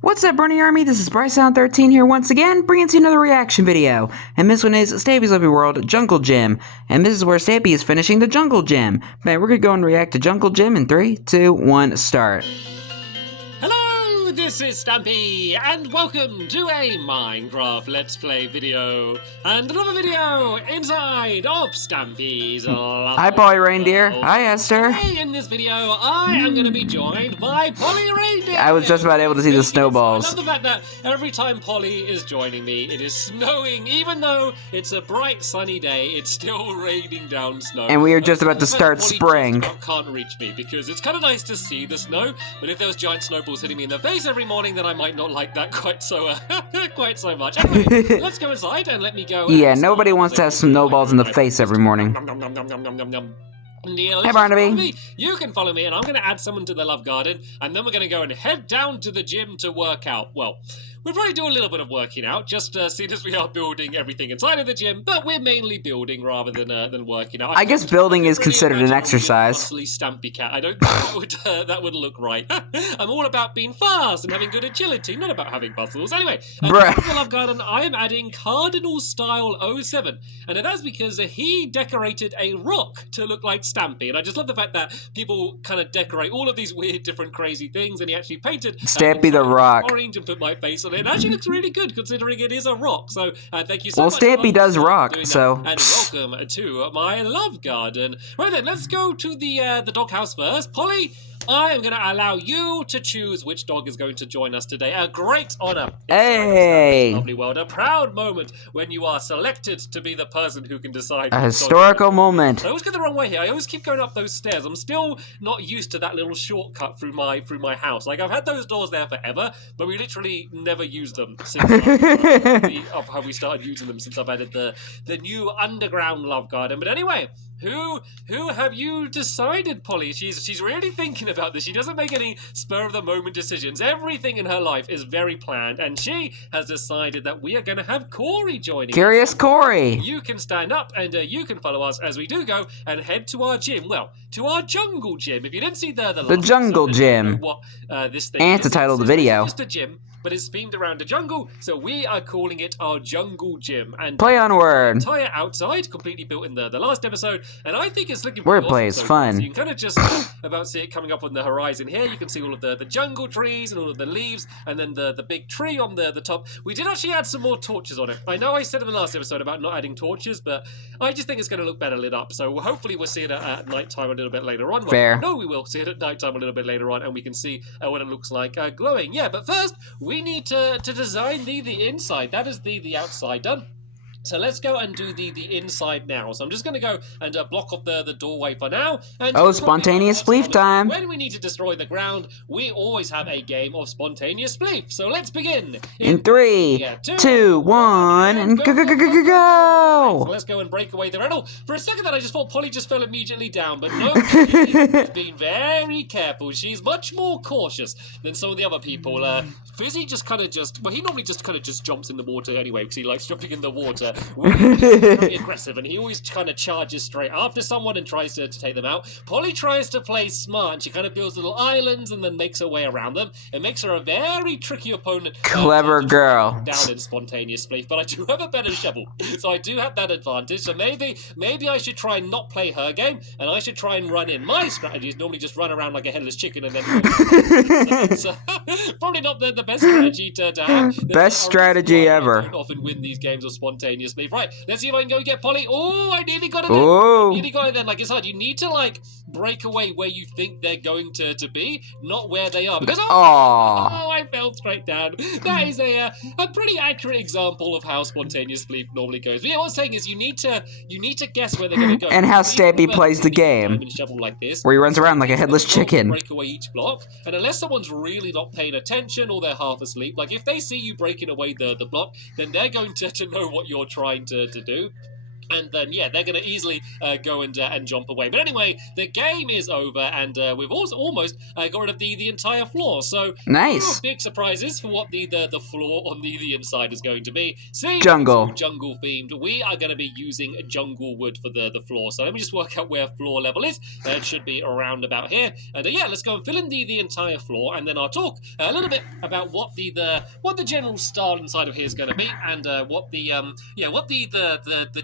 What's up, Bernie Army? This is BryceAllen13 here once again, bringing to you another reaction video. And this one is Stampy's Living World Jungle Gym. And this is where Stampy is finishing the Jungle Gym. Man, we're gonna go and react to Jungle Gym in 3, 2, 1, start. Hello, this is Stampy, and welcome to a Minecraft Let's Play video, and another video inside of Stampy's Hi, Polly Reindeer. Hi, Esther. Today in this video, I am going to be joined by Polly Reindeer. I was just about able to see the I snowballs. love the fact that every time Polly is joining me, it is snowing. Even though it's a bright sunny day, it's still raining down snow. And we are just about to start Polly spring. can't reach me because it's kind of nice to see the snow, but if there was giant snowballs hitting me in the face every morning, then I might not like that quite so much. Anyway, let's go inside and let me go. Yeah, nobody wants to have snowballs in the face every morning. Neil, hey, Barnaby. You can follow me, and I'm going to add someone to the love garden, and then we're going to go and head down to the gym to work out. Well, we'll probably do a little bit of working out, just seeing as we are building everything inside of the gym, but we're mainly building rather than working out. I guess building is considered an exercise. Stampy cat. I don't think that would look right. I'm all about being fast and having good agility, not about having muscles. Anyway, to the love garden, I am adding Cardinal Style 07, and that's because he decorated a rock to look like Stampy, and I just love the fact that people kind of decorate all of these weird, different, crazy things, and he actually painted Stampy the rock orange and put my face on it. It actually looks really good considering it is a rock. So thank you so much. Well, Stampy does rock, so. And welcome to my love garden. Right then, let's go to the doghouse first. Polly, I am going to allow you to choose which dog is going to join us today. A great honor. Hey! Lovely world. A proud moment when you are selected to be the person who can decide. A historical moment. I always get the wrong way here. I always keep going up those stairs. I'm still not used to that little shortcut through my house. Like, I've had those doors there forever, but we literally never used them since how we started using them since I've added the new underground love garden. But anyway, who have you decided, Polly? She's really thinking about this. She doesn't make any spur of the moment decisions. Everything in her life is very planned, and she has decided that we are going to have Corey joining Curious us. Corey. You can stand up and you can follow us as we do go and head to our gym. Well, to our jungle gym. If you didn't see the jungle gym. What this thing and is. it's the title of the It's video. just a gym, but it's themed around a jungle, so we are calling it our jungle gym. And Play on word. Entire outside, completely built in the last episode, and I think it's looking Wordplay is fun. So you can kind of just about see it coming up on the horizon here. You can see all of the jungle trees and all of the leaves, and then the big tree on the top. We did actually add some more torches on it. I know I said in the last episode about not adding torches, but I just think it's going to look better lit up. So hopefully we'll see it at night time a little bit later on. Fair. No, we will see it at night time a little bit later on, and we can see what it looks like glowing. Yeah, but first we need to design the inside. That is the outside done. So let's go and do the inside now. So I'm just going to go and block off the doorway for now. And spontaneous spleef time. When we need to destroy the ground, we always have a game of spontaneous spleef. So let's begin. In 3, 2, 1, and go. So let's go and break away the riddle. For a second, I just thought Polly just fell immediately down, but no, she's been very careful. She's much more cautious than some of the other people. Fizzy well, he normally just kind of jumps in the water anyway, because he likes jumping in the water. Very aggressive, and he always kind of charges straight after someone and tries to take them out. Polly tries to play smart, and she kind of builds little islands and then makes her way around them. It makes her a very tricky opponent. Clever girl. Down in spontaneous spleef, but I do have a better shovel, so I do have that advantage. So maybe I should try and not play her game, and I should try and run in. My strategy is normally just run around like a headless chicken and then so probably not the best strategy to have. Best strategy ever. I don't often win these games of spontaneous spleef. Right, let's see if I can go get Polly. Oh, I nearly got it then. Oh. Nearly got it then. Like, it's hard. You need to, like, break away where you think they're going to be, not where they are. Because, I fell straight down. That is a pretty accurate example of how spontaneous spleef normally goes. But yeah, what I'm saying is you need to guess where they're going to go. And how Stampy plays the game. Like this, where he runs around like a headless chicken. Break away each block, and unless someone's really not paying attention or they're half asleep, like if they see you breaking away the block, then they're going to know what you're trying to do. And then, yeah, they're going to easily go and jump away. But anyway, the game is over, and we've also almost got rid of the entire floor. So, Nice. no big surprises for what the floor on the inside is going to be. Seeing Jungle. it's all jungle themed, we are going to be using jungle wood for the floor. So let me just work out where floor level is. It should be around about here. And yeah, let's go and fill in the entire floor, and then I'll talk a little bit about what the general style inside of here is going to be, and what the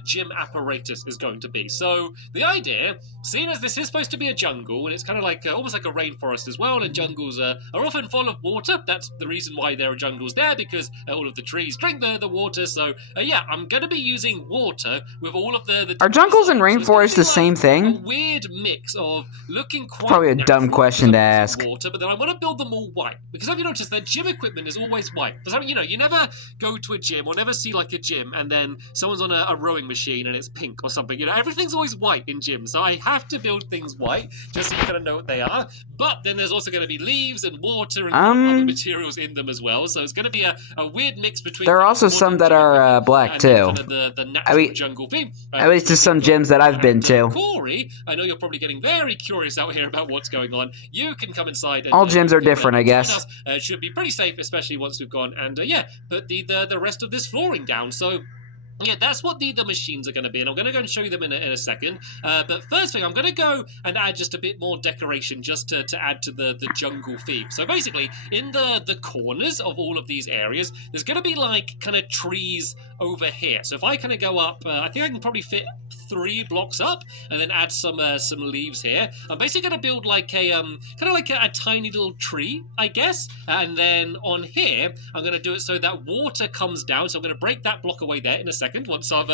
gym apparatus is going to be. So the idea, seeing as this is supposed to be a jungle, and it's kind of like almost like a rainforest as well, and jungles are often full of water. That's the reason why there are jungles there, because all of the trees drink the water. So yeah, I'm going to be using water with all of the Are jungles and rainforests the same thing? A weird mix of looking quite Probably a dumb question to ask. water, but then I want to build them all white, because have you noticed that gym equipment is always white? Because you never go to a gym or never see like a gym and then someone's on a rowing machine and it's pink or something. Everything's always white in gyms, so I have to build things white just so you kind of know what they are. But then there's also going to be leaves and water and other materials in them as well, so it's going to be a weird mix between. There are also some that are black too. Kind of the natural jungle theme. At least to some gyms that I've been to. Corey, I know you're probably getting very curious out here about what's going on. You can come inside. And, all gyms are different, I guess. It should be pretty safe, especially once we've gone and put the rest of this flooring down. So. Yeah, that's what the machines are going to be, and I'm going to go and show you them in a second. But first thing, I'm going to go and add just a bit more decoration just to add to the jungle theme. So basically, in the corners of all of these areas, there's going to be like kind of trees over here. So if I kind of go up, I think I can probably fit 3 blocks up and then add some leaves here. I'm basically going to build like a kind of like a tiny little tree, I guess. And then on here, I'm going to do it so that water comes down. So I'm going to break that block away there in a second once I've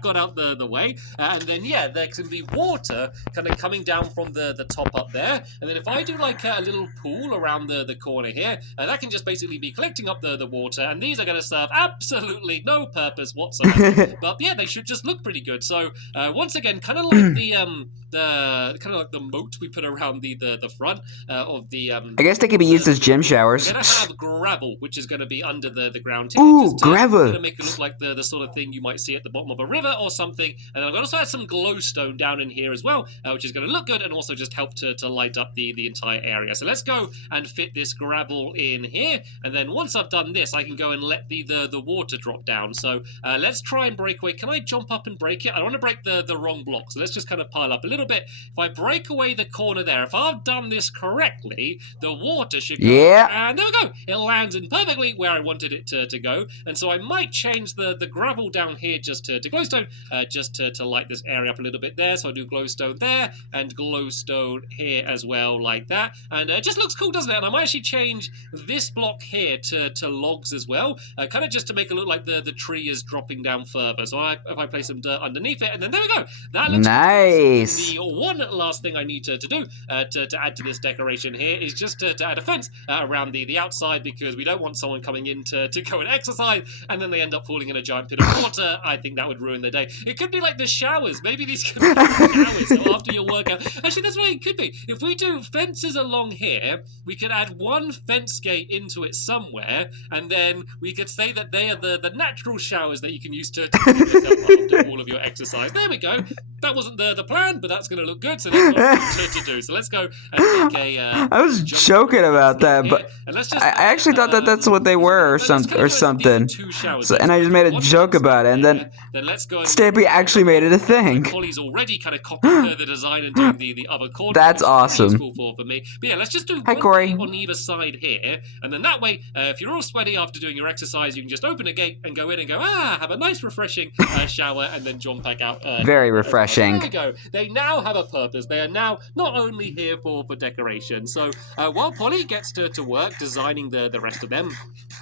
got out the way. And then, yeah, there can be water kind of coming down from the top up there. And then if I do like a little pool around the corner here, that can just basically be collecting up the water. And these are going to serve absolutely no purpose whatsoever. But yeah, they should just look pretty good. So once again, kind of like the kind of like the moat we put around the front of the. I guess they could be used as gym showers. We're gonna have gravel, which is going to be under the ground too. Ooh, gravel! To make it look like the sort of thing you might see at the bottom of a river or something. And then I'm going to also add some glowstone down in here as well, which is going to look good and also just help to light up the entire area. So let's go and fit this gravel in here, and then once I've done this, I can go and let the water drop down. So let's try and break away. Can I jump up and break it? I don't want to break the wrong block, so let's just kind of pile up a little bit. If I break away the corner there, if I've done this correctly, the water should go. Yeah. And there we go. It lands in perfectly where I wanted it to go. And so I might change the gravel down here just to glowstone, just to light this area up a little bit there. So I do glowstone there and glowstone here as well, like that. And it just looks cool, doesn't it? And I might actually change this block here to logs as well, kind of just to make it look like the tree is dropping down further. So if I place some dirt underneath it, and then there we go. That looks nice. The one last thing I need to do to add to this decoration here is just to add a fence around the outside, because we don't want someone coming in to go and exercise and then they end up falling in a giant pit of water. I think that would ruin the day. It could be like the showers. Maybe these could be showers so after your workout. Actually, that's what it could be. If we do fences along here, we could add one fence gate into it somewhere, and then we could say that they are the natural showers that you can use to clean yourself after all of your exercise. There we go. That wasn't the plan, but that's going to look good, so that's what to do. So let's go and make a... I was joking about that, but I actually thought that's what they were or something. So, and I just made a joke about it, and then Stampy actually made it a thing. Polly's already kind of copied the design and doing the other corner. That's awesome. For me. But yeah, let's just do Hi, Corey. on either side here, and then that way, if you're all sweaty after doing your exercise, you can just open a gate and go in and go, have a nice refreshing shower, and then jump back out. Very refreshing. There we go. They now have a purpose. They are now not only here for decoration. So while Polly gets to work designing the rest of them,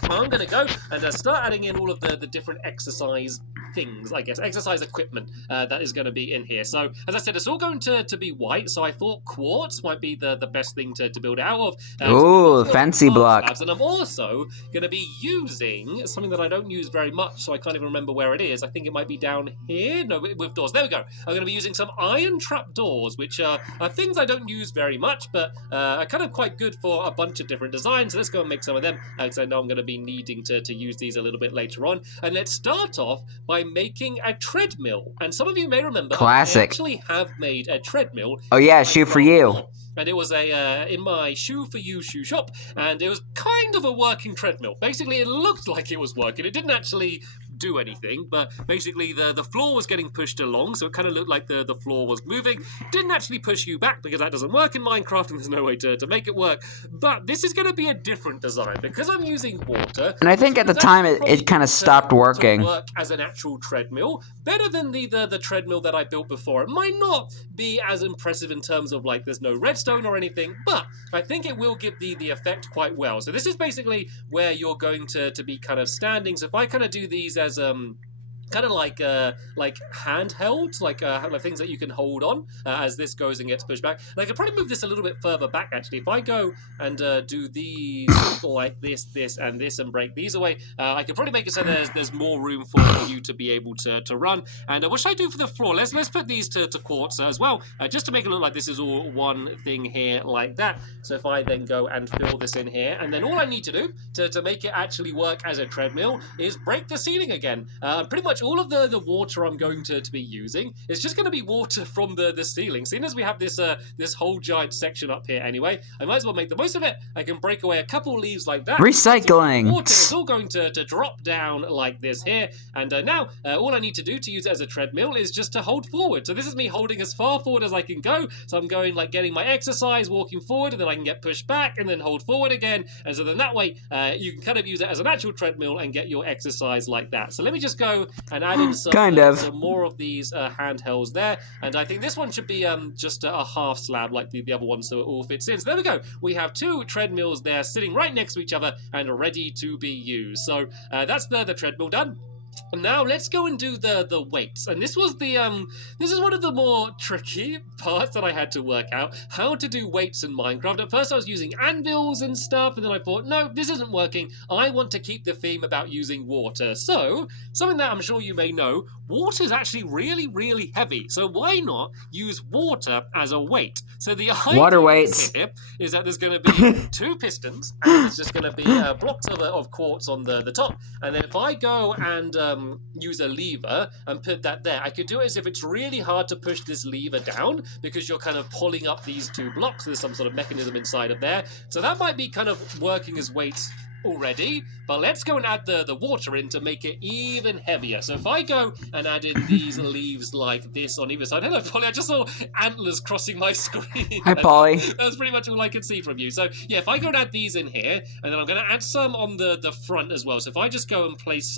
I'm going to go and start adding in all of the different exercise things, I guess, exercise equipment that is going to be in here. So as I said, it's all going to be white, so I thought quartz might be the best thing to build out of. Ooh, fancy block. Slabs. And I'm also going to be using something that I don't use very much, so I can't even remember where it is. I think it might be down here. No, with doors. There we go. I'm going to be using some iron trap doors, which are things I don't use very much, but are kind of quite good for a bunch of different designs. So let's go and make some of them, because I know I'm going to be needing to use these a little bit later on. And let's start off by I'm making a treadmill. And some of you may remember, Classic. I actually have made a treadmill. Oh yeah, shoe for you. And it was in my Shoe for You shoe shop, and it was kind of a working treadmill. Basically, it looked like it was working. It didn't actually do anything, but basically the floor was getting pushed along, so it kind of looked like the floor was moving. Didn't actually push you back, because that doesn't work in Minecraft, and there's no way to make it work. But this is going to be a different design, because I'm using water. And I think at the time it kind of stopped working. To work as an actual treadmill. Better than the treadmill that I built before. It might not be as impressive in terms of, like, there's no redstone or anything, but I think it will give the effect quite well. So this is basically where you're going to be kind of standing. So if I kind of do these as kind of like handheld, like things that you can hold on as this goes and gets pushed back. And I could probably move this a little bit further back, actually. If I go and do these like this, and break these away, I could probably make it so there's more room for you to be able to run. And what should I do for the floor? Let's put these to quartz as well, just to make it look like this is all one thing here, like that. So if I then go and fill this in here, and then all I need to do to make it actually work as a treadmill is break the ceiling again. Pretty much all of the water I'm going to be using is just going to be water from the ceiling. Seeing as we have this this whole giant section up here anyway, I might as well make the most of it. I can break away a couple leaves like that. Recycling. So water is all going to drop down like this here, and now all I need to do to use it as a treadmill is just to hold forward. So this is me holding as far forward as I can go. So I'm going like getting my exercise, walking forward, and then I can get pushed back and then hold forward again. And so then that way you can kind of use it as an actual treadmill and get your exercise like that. So let me just go and add in some more of these handhelds there. And I think this one should be just a half slab like the other one, so it all fits in. So there we go. We have two treadmills there sitting right next to each other and ready to be used. So that's the treadmill done. And now let's go and do the weights. And this was this is one of the more tricky parts that I had to work out, how to do weights in Minecraft. At first I was using anvils and stuff, and then I thought, no, this isn't working. I want to keep the theme about using water. So, something that I'm sure you may know, water is actually really, really heavy. So why not use water as a weight? So the idea water weights here is that there's going to be two pistons, and there's just going to be blocks of quartz on the top. And then if I go and use a lever and put that there, I could do it as if it's really hard to push this lever down because you're kind of pulling up these two blocks. There's some sort of mechanism inside of there. So that might be kind of working as weights already, but let's go and add the water in to make it even heavier. So if I go and add in these leaves like this on either side. Hello, Polly. I just saw antlers crossing my screen. Hi, Polly. That's pretty much all I can see from you. So yeah, if I go and add these in here, and then I'm going to add some on the front as well. So if I just go and place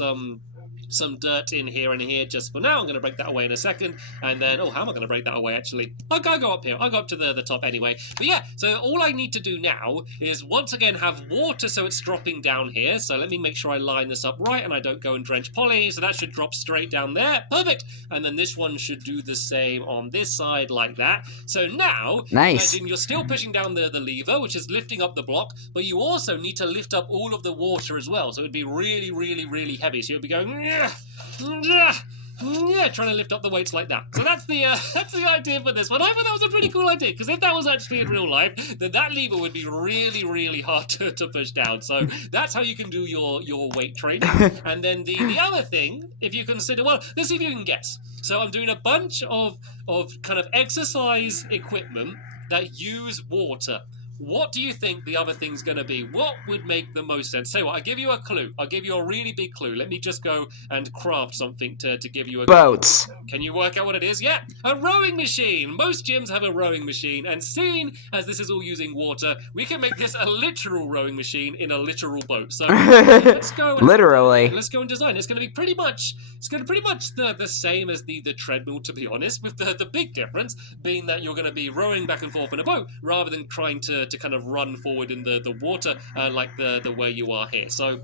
some dirt in here and here just for now. I'm going to break that away in a second. And then, how am I going to break that away, actually? I'll go up here. I'll go up to the top anyway. But yeah, so all I need to do now is once again have water so it's dropping down here. So let me make sure I line this up right and I don't go and drench Polly. So that should drop straight down there. Perfect. And then this one should do the same on this side like that. So now, nice. Imagine you're still pushing down the lever, which is lifting up the block, but you also need to lift up all of the water as well. So it would be really, really, really heavy. So you'll be going, yeah, trying to lift up the weights like that. So that's the idea for this one. I thought that was a pretty cool idea, because if that was actually in real life, then that lever would be really, really hard to push down. So that's how you can do your weight training. And then the other thing, if you consider, well, let's see if you can guess. So I'm doing a bunch of kind of exercise equipment that use water. What do you think the other thing's going to be? What would make the most sense? Say what, I'll give you a clue. I'll give you a really big clue. Let me just go and craft something to give you a boats. Clue. Can you work out what it is? Yeah, a rowing machine. Most gyms have a rowing machine, and seeing as this is all using water, we can make this a literal rowing machine in a literal boat. So let's go. Literally. Let's go and design. It's going to be pretty much the same as the treadmill, to be honest, with the big difference being that you're going to be rowing back and forth in a boat rather than trying to kind of run forward in the water like the way you are here. So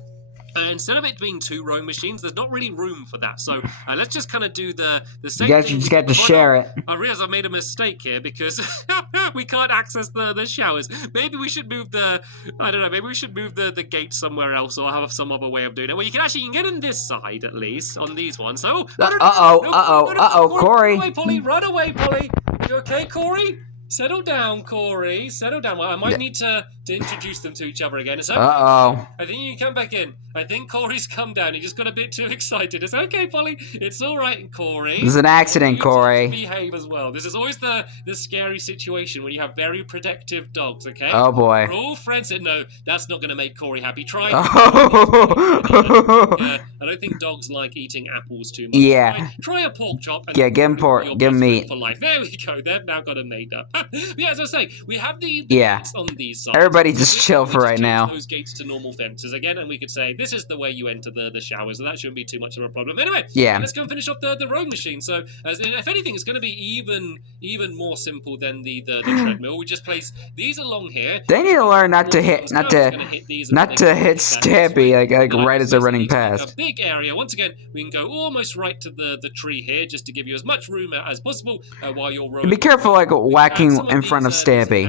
instead of it being two rowing machines, there's not really room for that. So let's just kind of do the same thing. You guys just got to share it. I realize I made a mistake here because we can't access the showers. Maybe we should move maybe we should move the gate somewhere else or have some other way of doing it. Well, you can get on this side at least, on these ones. So, Corey. Run away, Polly. You okay, Corey? Settle down, Corey. Settle down. Well, I might need to introduce them to each other again. It's okay. Uh-oh. I think you can come back in. I think Corey's come down. He just got a bit too excited. It's okay, Polly. It's all right, Corey. This is an accident, Corey. Behave as well. This is always the scary situation when you have very protective dogs, okay? Oh, boy. We're all friends. No, that's not going to make Corey happy. Try. Oh. I don't think dogs like eating apples too much. Yeah. Try a pork chop. And Yeah, give him pork. Give him meat. For life. There we go. They've now got it made up. Yeah, as I was saying, we have the yeah. gates on these sides. Everybody just chill for right now. Those gates to normal fences again, and we could say this is the way you enter the showers, so that shouldn't be too much of a problem. Anyway, yeah. Let's go and finish off the rowing machine. So, if anything, it's going to be even more simple than the treadmill. We just place these along here. They need to learn not to hit Stampy like right as they're running past. A big area. Once again, we can go almost right to the tree here, just to give you as much room as possible while you're rowing. Be careful, like whacking in front of Stampy.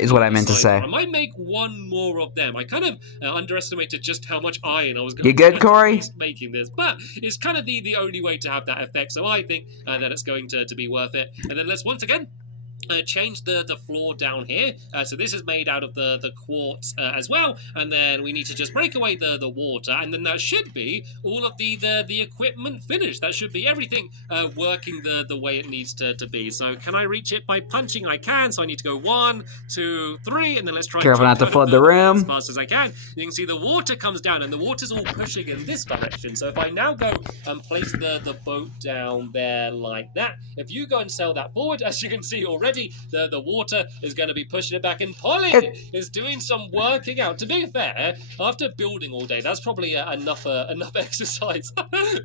Is what I meant to say. I might make one more of them. I kind of underestimated just how much iron I was going to You good, Corey? Making this, but it's kind of the only way to have that effect. So I think that it's going to be worth it. And then let's once again change the floor down here. So this is made out of the quartz as well, and then we need to just break away the water, and then that should be all of the equipment finished. That should be everything working the way it needs to be. So can I reach it by punching? I can, so I need to go 1, 2, 3, and then let's try. Careful not to flood the room. As fast as I can. You can see the water comes down, and the water's all pushing in this direction. So if I now go and place the boat down there like that, if you go and sail that forward, as you can see already, the water is going to be pushing it back, and Polly is doing some working out. To be fair, after building all day, that's probably enough exercise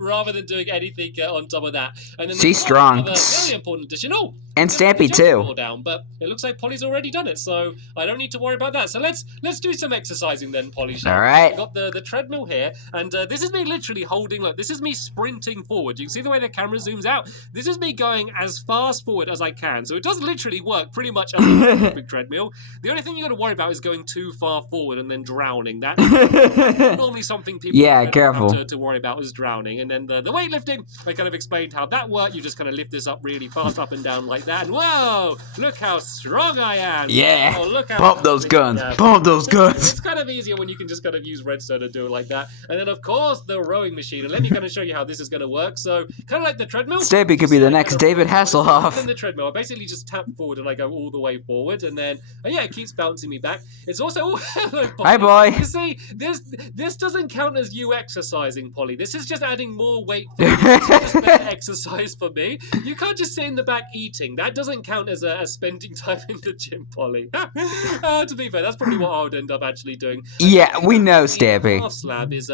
rather than doing anything on top of that. And then she's strong. Very important addition. Oh, and Stampy too. Down, but it looks like Polly's already done it, so I don't need to worry about that. So let's do some exercising then, Polly. All right. We've got the treadmill here, and this is me literally holding. Look, this is me sprinting forward. You can see the way the camera zooms out. This is me going as fast forward as I can. So it does literally work pretty much as a perfect treadmill. The only thing you got to worry about is going too far forward and then drowning. That's normally something people careful to worry about is drowning. And then the weightlifting, I kind of explained how that worked. You just kind of lift this up really fast, up and down like that. And whoa, look how strong I am. Yeah. Oh, look how pump those guns. Pump those guns. It's kind of easier when you can just kind of use redstone to do it like that. And then of course the rowing machine. And let me kind of show you how this is going to work. So kind of like the treadmill. Stampy could be the next David Hasselhoff. In the treadmill, I basically just tap forward and I go all the way forward, and then yeah, it keeps bouncing me back. It's also hi, boy. You see, this doesn't count as you exercising, Polly. This is just adding more weight for you. It's just better exercise for me. You can't just sit in the back eating. That doesn't count as spending time in the gym, Polly. To be fair, that's probably what I would end up actually doing. Yeah, we know, Stampy. Half slab is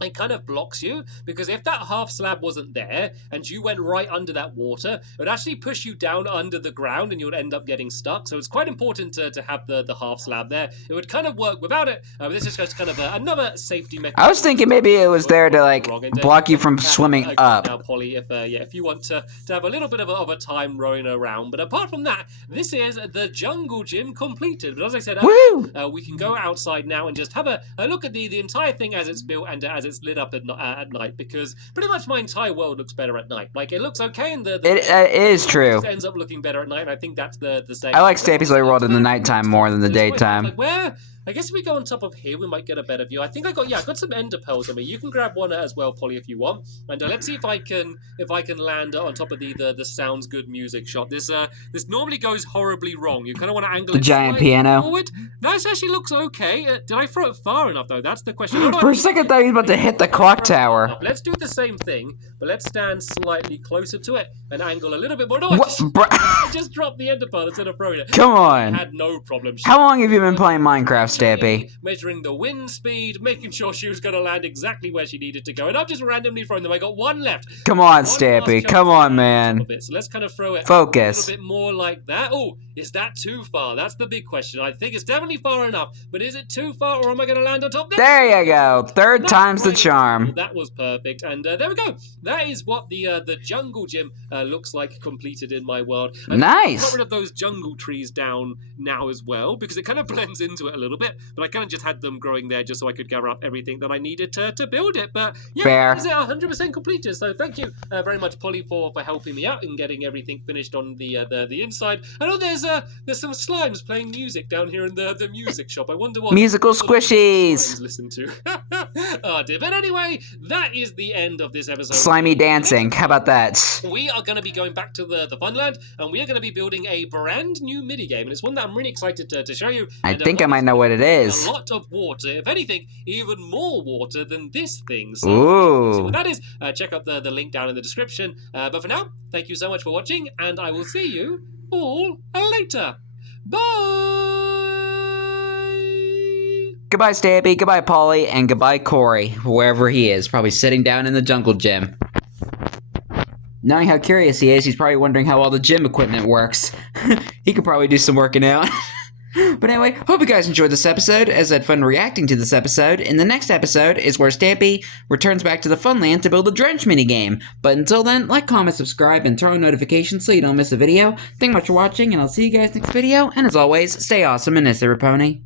it kind of blocks you, because if that half slab wasn't there and you went right under that water, it would actually push you down under the ground and you would end up getting stuck. So it's quite important to have the half slab there. It would kind of work without it, but this is just kind of another safety mechanism. I was thinking maybe it was there to like block you from swimming up. Now, Polly, if you want to have a little bit of a time rowing around, but apart from that, this is the jungle gym completed. But as I said, we can go outside now and just have a look at the entire thing as it's built and as it's lit up at night, because pretty much my entire world looks better at night. Like, it looks okay, and it is true. It ends up looking better at night, and I think that's the same. I like Stampy's world in the nighttime more than the daytime. Like, where? I guess if we go on top of here, we might get a better view. I think I got some ender pearls on me. You can grab one as well, Polly, if you want. And let's see if I can land on top of the sounds good music shot. This normally goes horribly wrong. You kind of want to angle the giant piano forward. That actually looks okay. Did I throw it far enough though? That's the question. For a second, I thought he was about to hit the clock tower. Let's do the same thing, but let's stand slightly closer to it and angle a little bit more. No, I just dropped the ender pearl instead of throwing it. Come on. I had no problem. How long have you been playing Minecraft, Stampy? Measuring the wind speed, making sure she was going to land exactly where she needed to go, and I'm just randomly throwing them. I got one left. Come on, Stampy. Come on, man. So let's kind of throw it Focus. a little bit more like that. Oh, is that too far? That's the big question. I think it's definitely far enough, but is it too far, or am I going to land on top? There you go. Third time's the charm. That was perfect, and there we go. That is what the jungle gym looks like completed in my world. And nice. I've got rid of those jungle trees down now as well, because it kind of blends into it a little bit. bit, but I kind of just had them growing there just so I could gather up everything that I needed to build it. But yeah, Fair. that is it, 100% completed. So thank you very much, Polly, for helping me out and getting everything finished on the inside. I know there's some slimes playing music down here in the music shop. I wonder what Musical sort of squishies. slimes listen to. Oh dear. But anyway, that is the end of this episode. Slimy dancing. How about that? We are going to be going back to the Funland, and we are going to be building a brand new minigame, and it's one that I'm really excited to show you. I think I might know what it is. A lot of water, if anything, even more water than this thing. So Ooh. see what that is. Check out the link down in the description. But for now, thank you so much for watching, and I will see you all later. Bye! Goodbye, Stampy. Goodbye, Polly. And goodbye, Corey, wherever he is. Probably sitting down in the jungle gym. Knowing how curious he is, he's probably wondering how all the gym equipment works. He could probably do some working out. But anyway, hope you guys enjoyed this episode, as I had fun reacting to this episode. In the next episode is where Stampy returns back to the Funland to build a drench minigame. But until then, like, comment, subscribe, and turn on notifications so you don't miss a video. Thank you much for watching, and I'll see you guys next video. And as always, stay awesome and Pony.